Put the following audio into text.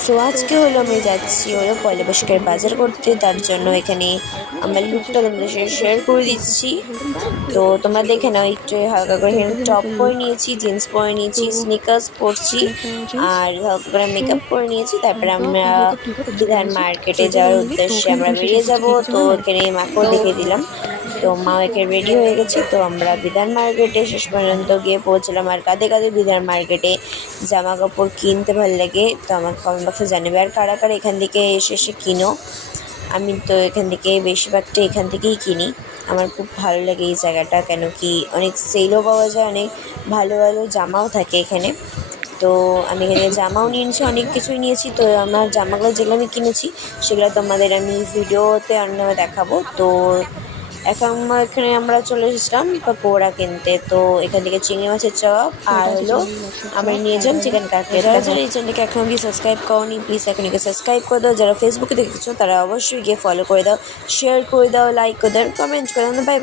So আজকে হলো আমি যাচ্ছি হলো পয়লা বৈশাখের বাজার করতে, তার জন্য এখানে আমার লুকটা তোমাদের সাথে শেয়ার করে দিচ্ছি। তো তোমরা দেখে নাও একটু হালকা করে এখানে টপ পরে নিয়েছি, জিন্স পরে নিয়েছি, স্নিকার্স পরছি আর হালকা করে মেকআপ করে নিয়েছি। তারপরে আমরা বিধান মার্কেটে যাওয়ার উদ্দেশ্যে আমরা বেরিয়ে যাব। তো এখানে মাকেও দেখে দিলাম, তো মা এখানে রেডি হয়ে গেছে। তো আমরা বিধান মার্কেটে শেষ পর্যন্ত গিয়ে পৌঁছলাম। আর কাঁধে কাঁধে বিধান মার্কেটে জামা কাপড় কিনতে ভালো লাগে, তো আমার কমেন্ট বক্সে জানাবে আর কারা কারা এখান থেকে এসে কিনো। আমি তো এখান থেকে বেশিরভাগটা এখান থেকেই কিনি। আমার খুব ভালো লাগে এই জায়গাটা, কেন কি অনেক সেলও পাওয়া যায়, অনেক ভালো ভালো জামাও থাকে এখানে। তো আমি এখানে জামাও নিয়েছি, অনেক কিছুই নিয়েছি। তো আমার জামাগুলো যেগুলো আমি কিনেছি সেগুলো তোমাদের আমি ভিডিওতে অন্যভাবে দেখাবো। তো এখন এখানে আমরা চলে এসেছিলাম পকোড়া কিনতে। তো এখান থেকে চিংড়ি মাছের চপ আর হলো আমরা নিয়ে যাম চিকেন কাটলেট। যারা যারা এই চ্যানেলকে এখন অব্দি সাবস্ক্রাইব করনি প্লিজ এখন সাবস্ক্রাইব করে দাও। যারা ফেসবুকে দেখেছো তারা অবশ্যই গিয়ে ফলো করে দাও, শেয়ার করে দাও, লাইক করে দাও, কমেন্ট করে দাও। Bye bye.